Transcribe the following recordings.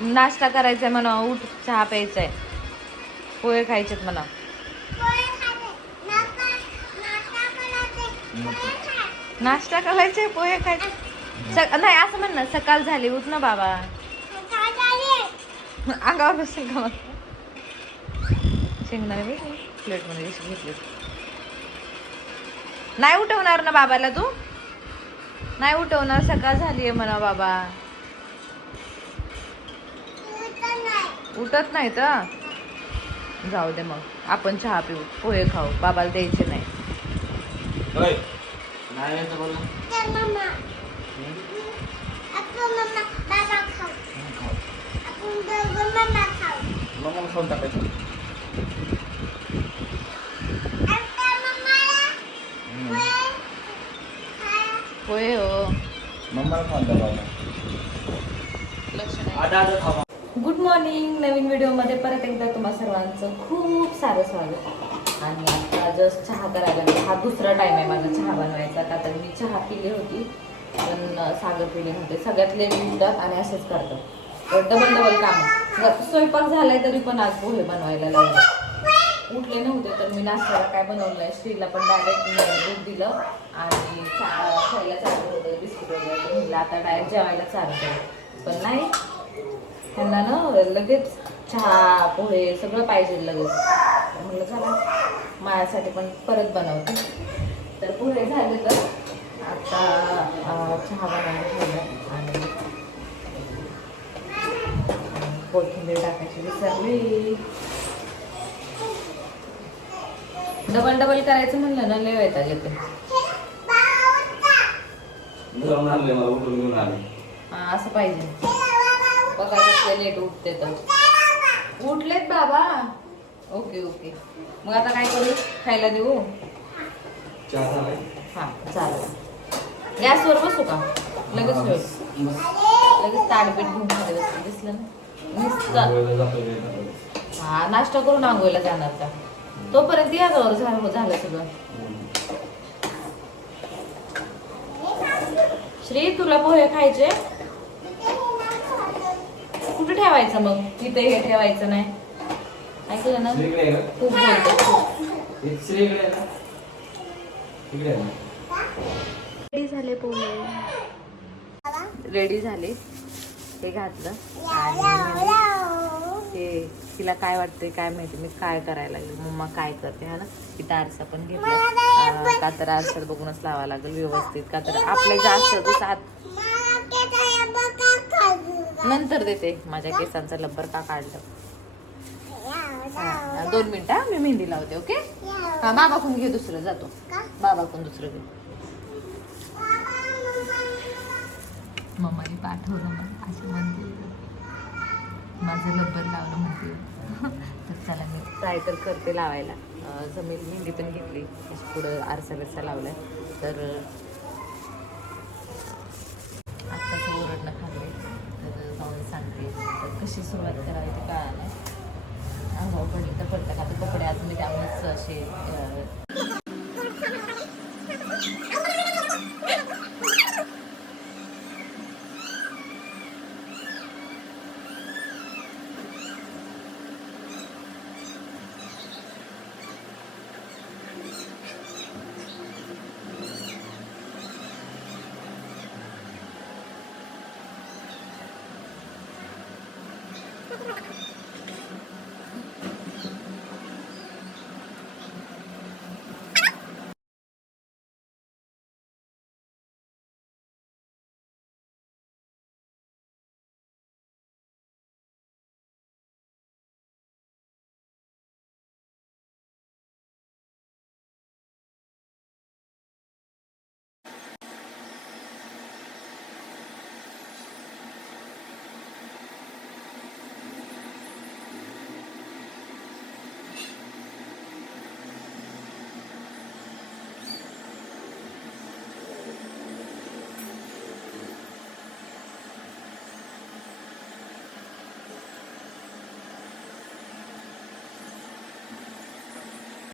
नाश्ता करायचाय म्हणा, उठ चहा प्यायचाय, पोहे खायचेत म्हणा. नाश्ता करायचे, पोहे खायचे नाही असं म्हण ना. सकाळ झाली, उठ ना बाबा. अंगावर बसेल का मग? शेंगदाणे प्लेट मध्ये घेतले. नाही उठवणार ना बाबाला तू? नाही उठवणार, सकाळ झालीये म्हणा बाबा. उठत नाही तर जाऊ दे, मग आपण चहा पिऊ, पोहे खाऊ, बाबाला द्यायचे नाही. पोहे हो. Good morning. नवीन व्हिडिओमध्ये परत एकदा तुम्हा सर्वांचं खूप सारं स्वागत. आणि आता जस्ट चहा करायला लागले. हा दुसरा टाइम आहे माझा चहा बनवायचा. का तर मी चहा पिली होती पण सागर पिले नव्हते. सगळ्यातले उठतात आणि असेच करतात, डबल डबल काम. स्वयंपाक झालाय तरी पण आज पोहे बनवायला लागले. उठले नव्हते तर मी नाश्त्याला काय बनवलं आहे, श्रीला पण डायरेक्ट दूध दिलं आणि खायला चालू होतं बिस्किट वगैरे. म्हणलं आता डायरेक्ट जेवायला चालू केलं, पण नाही, त्यांना ना लगेच चहा पोहे सगळं पाहिजे लगेच. म्हणलं चला माझ्यासाठी पण परत बनवते. तर पोहे झाले तर आता चहा बनवायला ठेवलं आणि कोथिंबीर टाकायची विसरली. डबल डबल करायचं म्हणलं ना लय वैताग येते. असं पाहिजे. बघा कसले लेट उठते तर. उठलेत बाबा. Okay okay. मग आता काय करू, खायला देऊ? हा चालेल. गॅसवर बसू का? लगेच लगेच ताडपीठ घेऊन खाली बसते. दिसलं ना? हा नाश्ता करून आंघोळीला जाणार का? तोपर्यंत याच्यावर झालं सगळं. श्री तुला पोहे खायचे? कुठे ठेवायचं मग? इथे हे ठेवायचं नाही, ऐकलं ना? खूप बोलतो. रेडी झाले पोहे, रेडी झाले. हे घातलं आणि ते तिला काय वाटतंय काय माहिती मी काय करायला लागले. मम्मा काय करते हा ना. इथं आरसा पण घेतला. का तर आरसा बघूनच लावा लागेल व्यवस्थित. का तर आपले जास्त जसं आत नंतर देते. माझ्या केसांचा लब्बर का काढलं. 2 मिनिटं मी मेहंदी लावते. ओके. हा बाबाकडून घे दुसरं. जातो बाबाकडून दुसरं घे. मम्माने पाठवलं मला असं म्हणते, माझं लब्बर लावलं म्हणते. तर चला मी ट्राय तर करते लावायला. जमेल. मेहंदी पण घेतली, पुढं आरसा बिरसा लावलाय. तर आत्ताचं ओरडणं खाल्ले तर जाऊन सांगते. तर कशी सुरुवात करावी ते कळालं नाही. अनुभव पडली तर पडतं का ते कपडे आज मी त्यामुळेच असे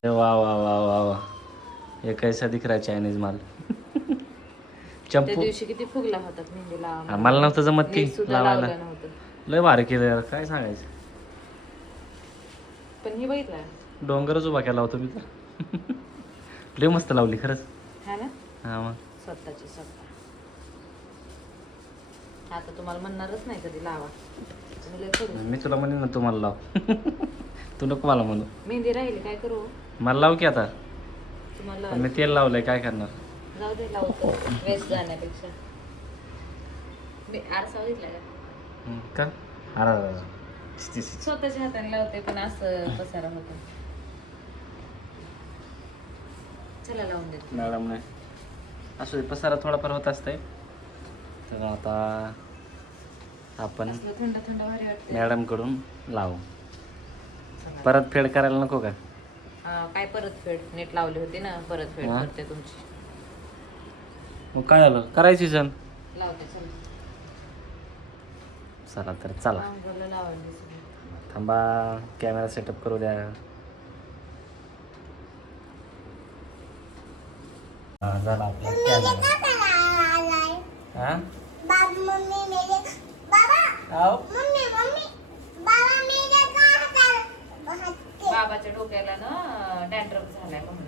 वाह वाह वाह वाह वाह, ये कैसा दिख रहा है चायनीज माल. त्या चंपू दिवशी किती फुगला होता मेहंदी लावा. मला नव्हतं जमत ती सुद्धा लावायला. लावलं नव्हतं. लय भारी केलं यार, काय सांगायचं. पण हे बघितलं डोंगरच उभा केला होता मी तर. लय मस्त लावली खरंच. हा ना, हा मग स्वतःची स्वतः. आता तुम्हाला म्हणणारच नाही कधी लावा. तुम्ही लय करू. मी तुला म्हणेन ना तुम्हाला लाव. तू नको मला म्हणू. मेहंदी राहिली काय करू. मला लाव की आता. तुम्हाला पण मी तेल लावलंय, काय करणार. जाऊ दे, लावतो वेस्ट जाण्यापेक्षा. मी आरसा बघितला का? का अरे स्वतःच्या हाताने लावते पण असं पसारा होतो. चला लावून देते. मॅडम नाही असं पसारा थोडाफार होत असतंय. तर आता आपण असलं थंड थंड भारी वाटते. मॅडम कडून लावू. परत फेड करायला नको का? काय परत फेड नीट लावली होती ना, परत फेड हा? करते तुमची. मग काय झालं, करायची सण. लावते चल. चला तर चला. अंगाला लावायला सगळं. थांबा, कॅमेरा सेटअप करू द्या. हा, झाला आपला कॅमेरा. हा आओ. बाबाच्या डोक्याला ना डॅन्ड्रफ झालाय म्हणून.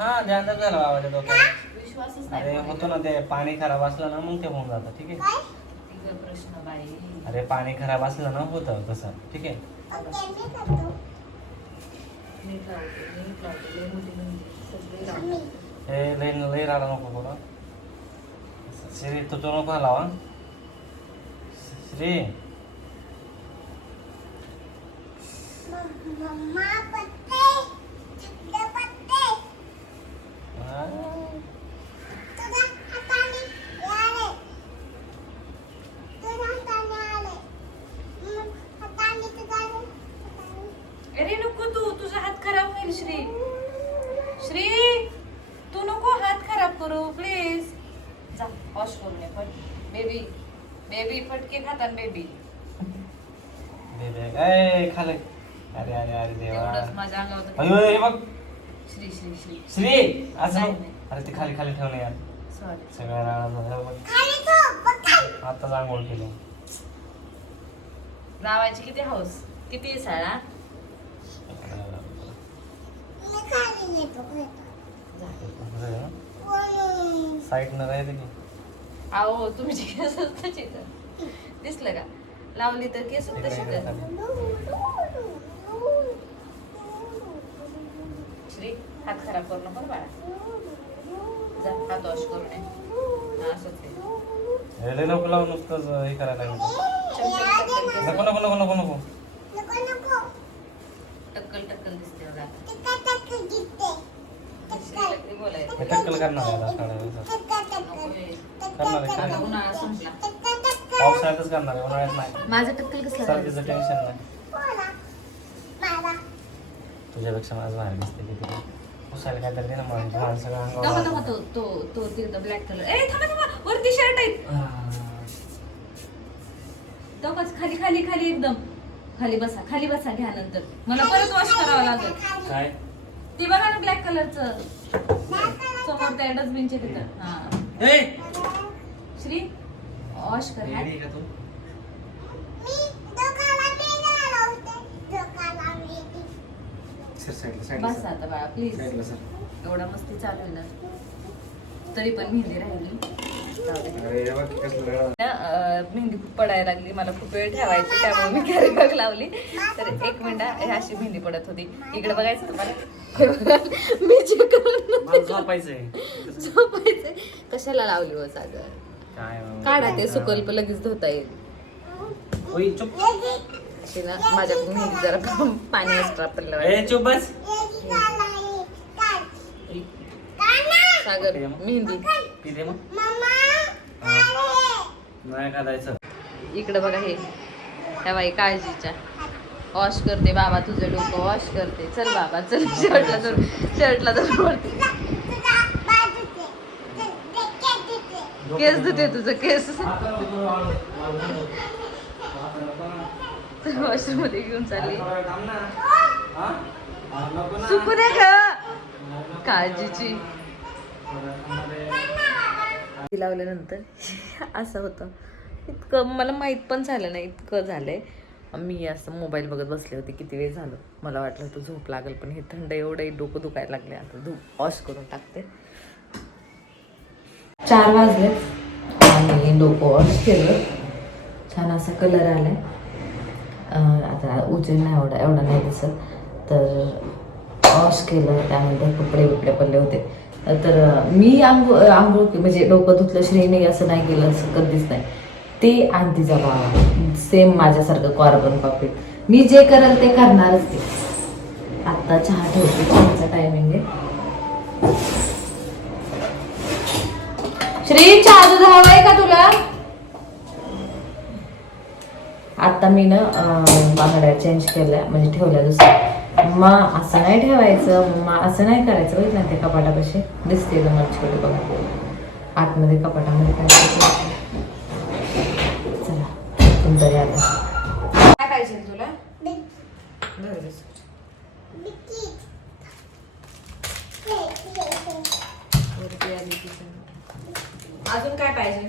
हा ध्यान झालं बाबाच्या डोक्यात. विश्वासच अरे नाही. होतो ना, ते पाणी खराब असलं ना मग ते होऊन जातं. ठीक आहे. तिचा प्रश्न बाई. अरे पाणी खराब असलं ना होतं तसं. ठीक आहे. नीट लावते लय मोठी मेहंदी. सगळी लावते. हे लई लई राडा नको थोडं. श्री तू तो नको लावा. श्री हा. अरे नको, तुझा हात खराब होईल श्री. श्री तू नको हात खराब करू प्लीज. जा वॉश करून ये फट. बेबी फटके खातात बेबी. दे काय खाले. अरे अरे अरे देवा. एवढंच माझ्या अंगावर. अयो हे बघ श्री श्री श्री श्री असं नाही, नको. नाही. अरे ते खाली खाली ठेवणे यार. सॉरी. सगळ्या राडा झाला बघ. आताच आंघोळ केली. लावायची किती हौस, किती साळा. साईड न राहते की. अहो तुमची केस तशी तर दिसलं का, लावली तर केस तशी तर. श्री हात खराब करू नको बाळा. जा हात वॉश करून ये. हा असंच आहे. हे नको लावून नुसतंच हे करायला लागलं. चमचम नको नको नको नको नको. टक्कल टक्कल दिसते बघा. श्रीला किती बोलायचं. हे टक्कल करणार आहे आता थोड्या वेळात. नको हे. करणार आहे आता करणार. उन्हाळा संपला. पावसाळ्यातच करणार आहे, उन्हाळ्यात नाही. माझं टक्कल कसं सर्दीचं टेन्शन नाही. तुझ्यापेक्षा माझं बाहेर दिसते किती. पुसायला काहीतरी दे ना मला सगळं नको अंगावर. नको, तो तिथं ब्लॅक कलर. ए थांबा थांबा, वरती शर्ट आहेत. दोघंच खाली खाली खाली एकदम खाली बसा घ्या. नंतर मला परत वॉश करावं लागेल. काय ती बघा ना ब्लॅक कलरचं समोर त्या डस्टबिनच्या तिथं. हा ए श्री वॉश कर. रेडी का तू? सर साईडला बस आता बाळा प्लीज. साईडला सर. एवढा मस्ती चालू आहे ना, तरी पण मेहंदी राहिली. जाऊ दे. अरे हे बघ कसलं वेगळं. मेहंदी खूप पडायला लागली, मला खूप वेळ ठेवायची त्यामुळे मी कॅरी बॅग लावली. तर 1 मिनिट अशी मेहंदी पडत होती. इकडे बघायचं तुम्हाला. मी जे करून मला झोपायचंय. झोपायचंय. कशाला लावली हो सागर. काय काढा ते सुकल पण लगेच धुता येईल. ओय चुप. अशी ना माझ्या मेहंदी जरा पाणी एक्स्ट्रा पडलं. ए चुप बस. सागर मेहंदी पिते मग नाही खायचं. इकडे बघा हे त्या बाई काळजीच्या वॉश करते. बाबा तुझं डोकं वॉश करते. चल बाबा चल, शर्टला तर वरती केस धुते तुझं केस. वॉशरूम मध्ये घेऊन चालली. सुकू दे ग काळजीची. लावल्यानंतर असं होतं. इतकं मला माहीत पण झालं नाही, इतकं झालंय. मी असं मोबाईल बघत बसले होते, किती वेळ झालं. मला वाटलं होतं झोप लागेल, पण हे थंड एवढं डोकं दुखायला लागले. आता वॉश करून टाकते. 4 वाजले आणि डोकं वॉश केलं. छान असा कलर आलाय. आता उजेड नाही एवढा नाही दिसत. तर वॉश केलं, त्यानंतर कपडे बिपडे पडले होते. तर मी आंघोळ म्हणजे डोकं धुतलं श्रेणी असं नाही केलं, असं कधीच नाही. ते आणि तिचा भाव सेम माझ्यासारखं कार्बन कॉपी. मी जे करेल ते करणारच ते. आत्ता चहा ठेवते, चहाचा टायमिंग आहे. श्री, चहा दूध हवाय का तुला? आता मी ना बांगड्या चेंज केल्या, म्हणजे ठेवल्या दुसऱ्या. मग असं नाही ठेवायचं, मग असं नाही करायचं. बघित ना ते कपाटापाशी दिसते मला छोटे बघा. आतमध्ये कपाटामध्ये काय. चला तुमचं यायला काय पाहिजे तुला? अजून काय पाहिजे?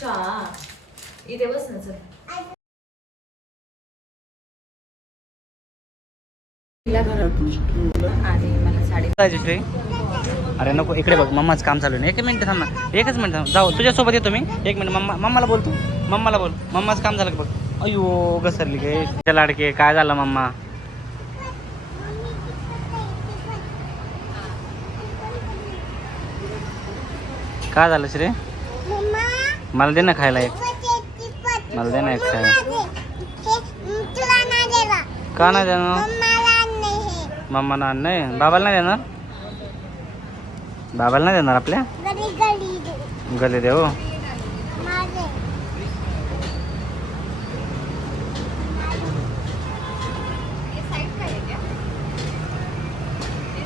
चहा इथे बस ना. चल आणि मला साडी श्री. अरे नको, इकडे बघ, मम्माचं काम चालू आहे. 1 मिनिट थांब ना, 1च मिनिट थांब. जाऊ तुझ्यासोबत येतो मी. 1 मिनिट. मम्माला बोलतो. मम्माला बोल, मम्माचं काम झालं का बघ. अयो घसरली गे लाडके. काय झालं मम्मा? काय झालं श्री? मला दे ना खायला एक. मला दे ना एक खायला. का नाही देणार? मम्मा नाही, बाबाला नाही देणार. बाबाला नाही देणार आपल्या गले देऊ.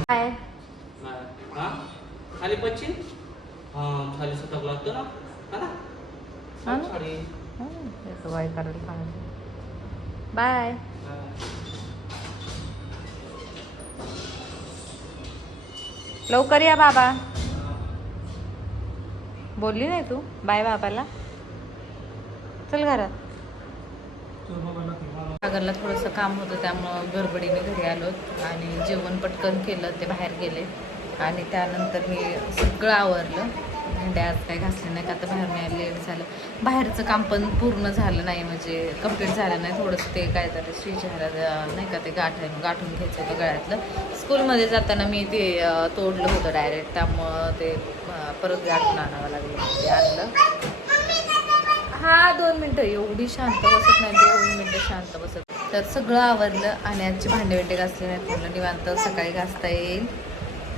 काय खाली पच्ची खाली सतक लागतो ना. बाय करायला बाय. लवकर या बाबा. बोलली नाही तू बाय बाबाला? चल घरात. सागरला थोडंसं काम होतं, त्यामुळं गडबडीने घरी आलो आणि जेवण पटकन केलं. ते बाहेर गेले आणि त्यानंतर मी सगळं आवरलं. भांड्या आज काय घासले नाही, का तर बाहेर नाही, लेट झालं. बाहेरचं काम पण पूर्ण झालं नाही, म्हणजे कंप्लीट झालं नाही. थोडंसं ते काय झालं, श्रीचेहरा नाही का ते गाठून घ्यायचं होतं गळ्यातलं. स्कूलमध्ये जाताना मी ते तोडलं होतं डायरेक्ट, त्यामुळं ते परत गाठून आणावं लागलं. ते आणलं. हा 2 मिनटं. एवढी शांत बसत नाही, 2 मिनटं शांत बसत. तर सगळं आवरलं आणि आजची भांडे घासले नाहीत म्हणलं निवांत सकाळी घासता येईल.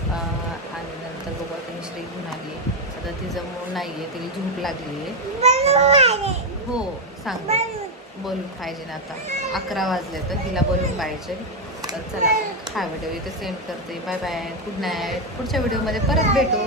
आणि नंतर बघू आता श्री घेऊन आली. आता तिचं मूळ नाही आहे, तिला झोप लागली आहे. हो सांग, बोलून पाहिजे ना. आता 11 वाजले तर तिला बोलून पाहिजे. तर चला हा व्हिडिओ इथे सेंड करते. Bye bye, good night. पुढच्या व्हिडिओमध्ये परत भेटू.